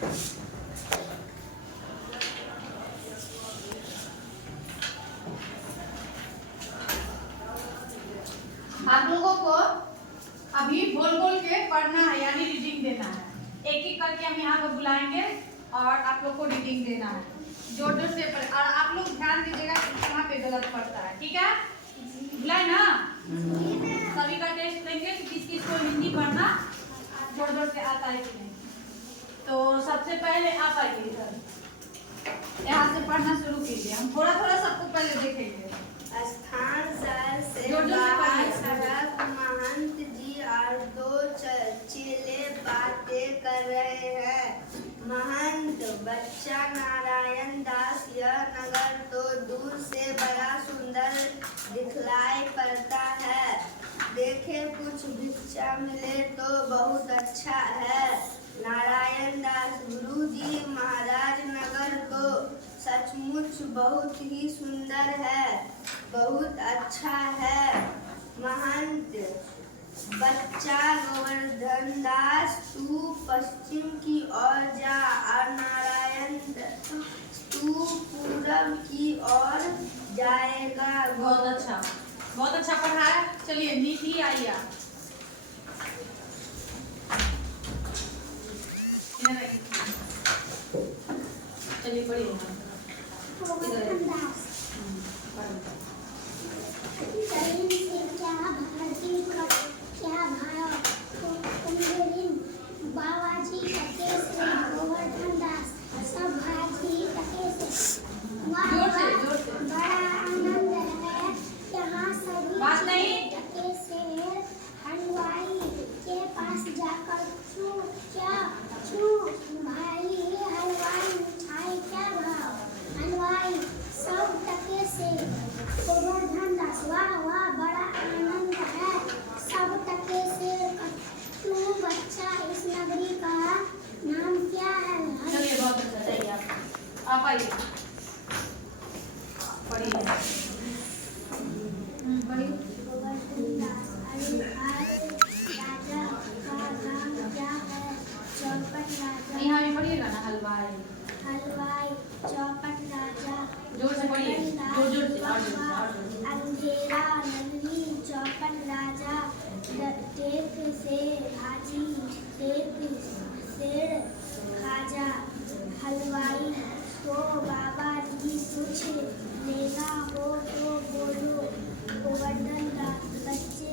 आप लोगों को अभी बोल बोल के पढ़ना है, यानी रीडिंग देना है। एक एक करके हम यहाँ पर बुलाएंगे और आप लोग को रीडिंग देना है। जोर जोर से और आप लोग ध्यान दीजिएगा कि कहाँ पे गलत पड़ता है, ठीक है? बुलाए ना? सभी का टेस्ट लेंगे कि किस किस को हिंदी पढ़ना जोर जोर से आता है कि नहीं। तो सबसे पहले आप आइए इधर, यहाँ से पढ़ना शुरू कीजिए। हम थोड़ा थोड़ा सबको पहले देखेंगे। स्थान शहर से बाहर सड़क महंत जी और दो चेले बातें कर रहे हैं। महंत, बच्चा नारायण दास, यह नगर तो दूर से बड़ा सुंदर दिखलाई पड़ता है। देखे कुछ भिक्षा मिले तो बहुत अच्छा है। नारायण दास, गुरुजी महाराज नगर तो सचमुच बहुत ही सुंदर है, बहुत अच्छा है। महंत, बच्चा गोवर्धन दास, तू पश्चिम की ओर जा और नारायण तू पूरब की ओर जाएगा। बहुत अच्छा पढ़ा है। चलिए नीति आइए आप। चलिए पढ़िए। बाबाजी कटे से गोवर्धन दास, सब भाजी कटे से। बड़ा आनंद है यहाँ सभी कटे से हलवाई के पास जाकर छू भाई हलवाई मिठाई क्या भाव? हलवाई, सब टके से गोवर्धन दास, वाह वाह बड़ा आनंद है सब टके से। तू बच्चा, इस नगरी का नाम क्या है? चलिए बहुत अच्छा, चाहिए आप आइए पढ़िए। गोवर्धन दास, राजा का नाम क्या है? चौपट राजा। यहाँ भी पढ़िएगा ना। हलवाई, चौपट राजा। जोर से पढ़िए, जोर से। अंधेरा नगरी, चौपट राजा, टेक से भाजी, टेक से खाजा। हलवाई, तो बाबा जी कुछ लेना हो तो बोलो। गोवर्धन दास, बच्चे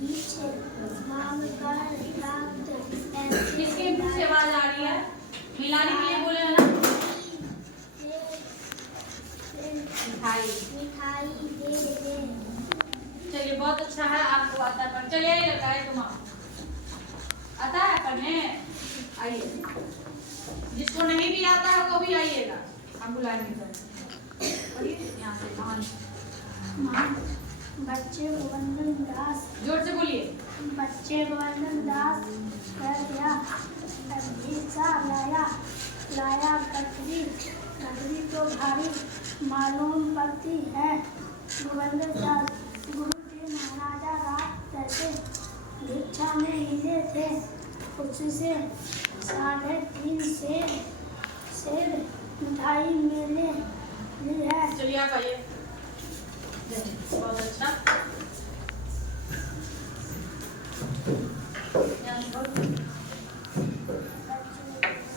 भीख मांग कर प्राप्त। किसके मुंह से आवाज आ रही है? मिलाने के लिए बोले हैं ना। मिठाई दे। चलिए बहुत अच्छा है, आपको आता है पढ़। चलिए लगा है तुम आता है पढ़ने, आइए। जिसको नहीं भी आता है वो भी आइएगा, हम बुलाएंगे। पढ़िए यहाँ से। बच्चे गोवर्धन दास, जोर से बोलिए। बच्चे गोवर्धन दास कर गया भिक्षा लाया कटरी तो भारी मालूम पड़ती है। गोवर्धन दास, गुरु जी महाराजा रात कैसे भिक्षा में मिले थे, उससे 3.5 सेर मिठाई मिली है। चलिए आप आइए। बहुत अच्छा।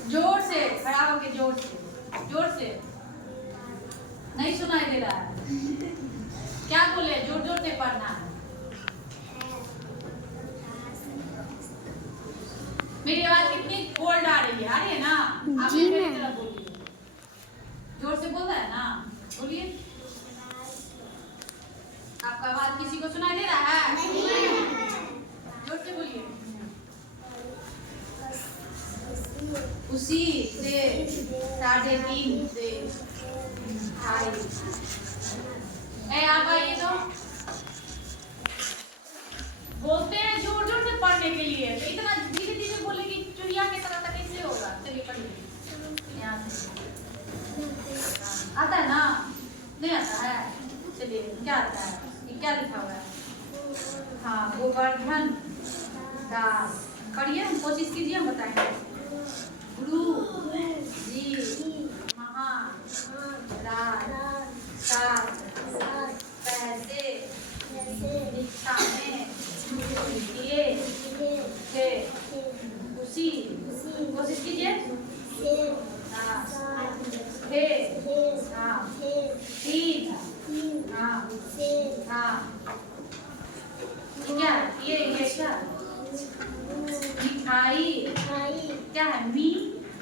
जोर से खड़ा होके, जोर से नहीं सुनाई दे रहा है। क्या बोले? जोर जोर से पढ़ना है। मेरी आवाज कितनी बोल्ड आ रही है ना? आप मेरी तरफ बोलिए। जोर से बोल रहा है ना, बोलिए। आपका आवाज किसी को सुनाई दे रहा है? जोर से बोलिए। उसी से 3.5 से आप आइए तो बोलते हैं जोर जोर से पढ़ने के लिए, तो इतना धीरे धीरे बोलेगी चुहिया की तरह, तो कैसे होगा? चलिए पढ़िए यहाँ से। आता है ना? नहीं आता है? चलिए क्या आता है? ये क्या लिखा हुआ है? हाँ, गोवर्धन दास। पढ़िए, कोशिश कीजिए, हम बताएंगे। गुरु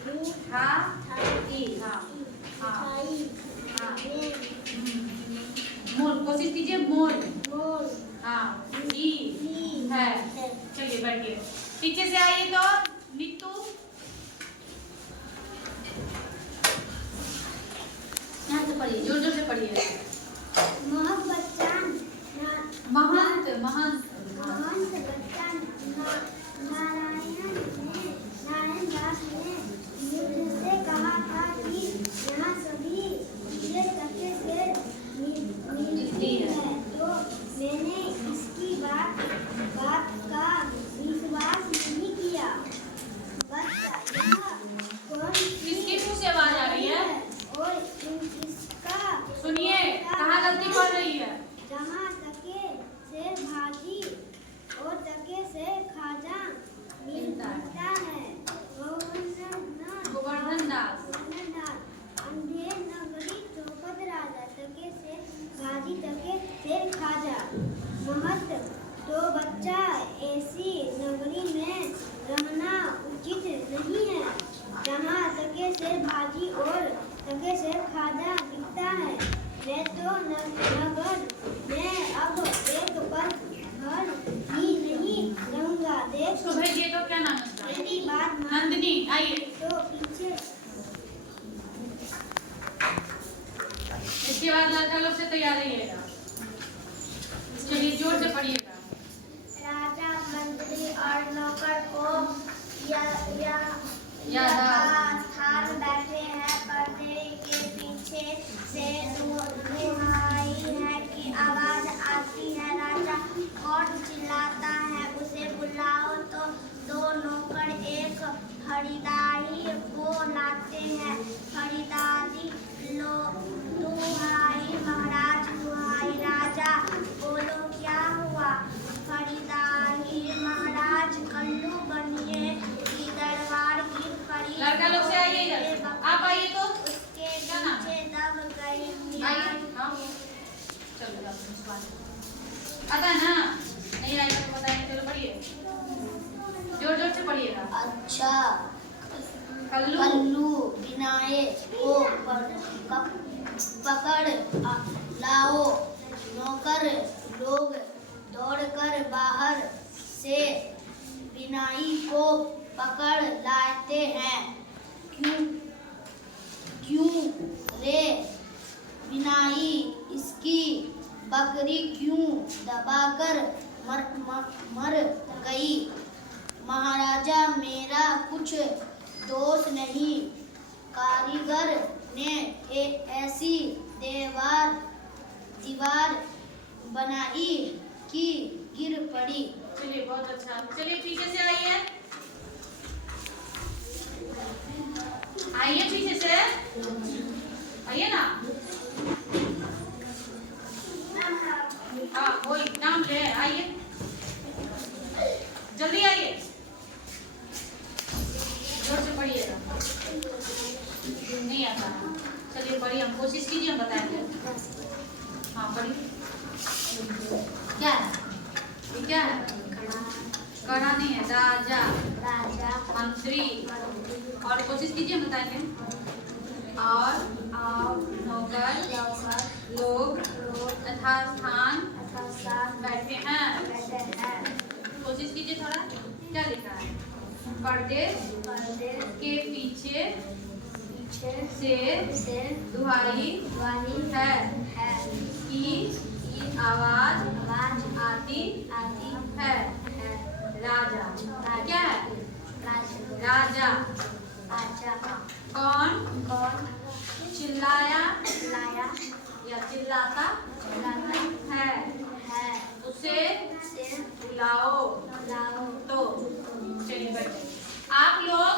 था थाई हाँ हाँ थाई हाँ में मोल कोशिश कीजिए मोल मोल हाँ ई ई है है चलिए बैठिए पीछे से आइए तो नीतू यहाँ से पढ़िए जोर जोर से पढ़िए महक बच्चन महंत महंत महंत बच्चन नारायण दास ने मुझसे कहा था कि यहाँ सभी चीजें सत्य से मिलती है तो मैंने इसकी बात का विश्वास नहीं किया बच्चा यह कौन किसके मुंह से आवाज आ रही है और इसका सुनिए कहाँ गलती कर रही है जहाँ तके से भाजी और तके से खाजा मिलता है गोवर्धन दास अंधेर नगरी चौपट राजा तके से भाजी तके से खाजा महत तो बच्चा ऐसी नगरी में रहना उचित नहीं है जहाँ तके से भाजी और तके से खाजा बिकता है मैं तो नगर में अब एक पल घर ही नहीं रहूंगा देख उसको भेजिए तो क्या नाम है उसका मेरी बात मान नंदिनी आइए तो पीछे इसके बाद लड़का लोग से तैयार रहिएगा चलिए जोर से पढ़िएगा राजा मंत्री और नौकर को स्थान बैठे हैं पर्दे के पीछे से दुहाई है कि आवाज आती है राजा कौन चिल्लाता है उसे बुलाओ तो दो नौकर एक खरीदारी को लाते हैं खरीदारी लो दुहाई महाराज दुहाई राजा बोलो क्या हुआ खरीदारी महाराज कल्लू बनिए की दरबार गिर पड़ी लड़का लोग से आइए इधर आप आइए तो उसके क्या नाम है? पीछे दब गई आइए हाँ चलो आता है ना नहीं आएगा तो बताएंगे चलो पढ़िए जोर जोर से पढ़िएगा अच्छा कल्लू कल्लू बिनाए को पकड़ लाओ नौकर लोग दौड़कर बाहर से बिनाई को पकड़ लाते हैं क्यों रे बिनाई इसकी बकरी क्यों दबाकर मर गई महाराजा मेरा कुछ दोष नहीं कारीगर ने ऐसी दीवार बनाई कि गिर पड़ी चलिए बहुत अच्छा चलिए पीछे से आइए आइए पीछे से आइए ना हाँ वही नाम ले आइए जल्दी आइए जोर से पढ़िएगा नहीं आता चलिए पढ़िए हम कोशिश कीजिए हम बताएंगे हाँ पढ़िए क्या है ये क्या है कड़ा नहीं है राजा मंत्री और कोशिश कीजिए हम बताएंगे और नौकर लोग तथा स्थान बैठे हैं कोशिश कीजिए थोड़ा क्या लिखा है पर्दे के पीछे से दुहाई है की आवाज आती है राजा क्या है राजा कौन चिल्लाया या चिल्लाता है उसे बुलाओ तो चलिए बैठे आप लोग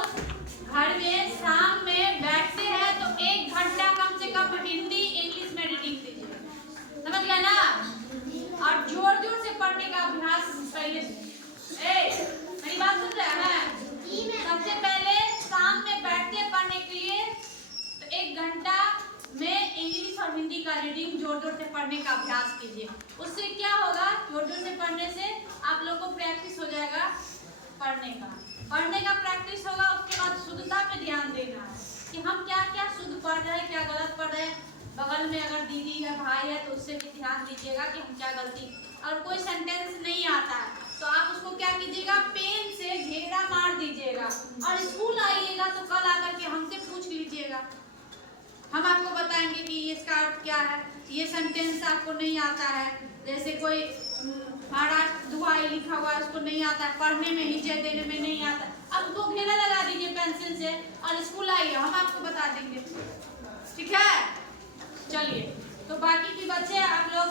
घर में शाम में बैठते हैं तो 1 घंटा कम से कम हिंदी इंग्लिश में रीडिंग कीजिए समझ गया ना और जोर जोर से पढ़ने का अभ्यास पहले मेरी बात सुन रहे हैं सबसे पहले शाम में बैठते पढ़ने के लिए तो 1 घंटा में इंग्लिश और हिंदी का रीडिंग जोर जोर से पढ़ने का अभ्यास कीजिए उससे क्या होगा जोर जोर से पढ़ने से आप लोगों को प्रैक्टिस हो जाएगा पढ़ने का प्रैक्टिस होगा उसके बाद शुद्धता पे ध्यान देना बगल में अगर दीदी या भाई है तो उससे भी ध्यान दीजिएगा कि हम क्या गलती। और कोई सेंटेंस नहीं आता है तो आप उसको क्या कीजिएगा, पेन से घेरा मार दीजिएगा और स्कूल आइएगा तो कल आकर के हमसे पूछ लीजिएगा। हम आपको बताएंगे कि इसका अर्थ क्या है। ये सेंटेंस आपको नहीं आता है, जैसे कोई महाराष्ट्र दुआई लिखा हुआ है उसको नहीं आता है, पढ़ने में ही जय देने में नहीं आता, अब उसको घेरा लगा दीजिए पेंसिल से और स्कूल आइए, हम आपको बता देंगे। ठीक है, चलिए तो बाकी के बच्चे आप लोग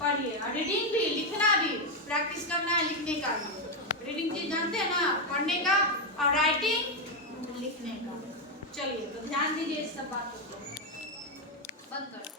पढ़िए और रीडिंग भी, लिखना भी प्रैक्टिस करना है, लिखने का भी। रीडिंग चीज जानते हैं ना, पढ़ने का, और राइटिंग लिखने का। चलिए तो ध्यान दीजिए इस सब बातों को। बंद कर।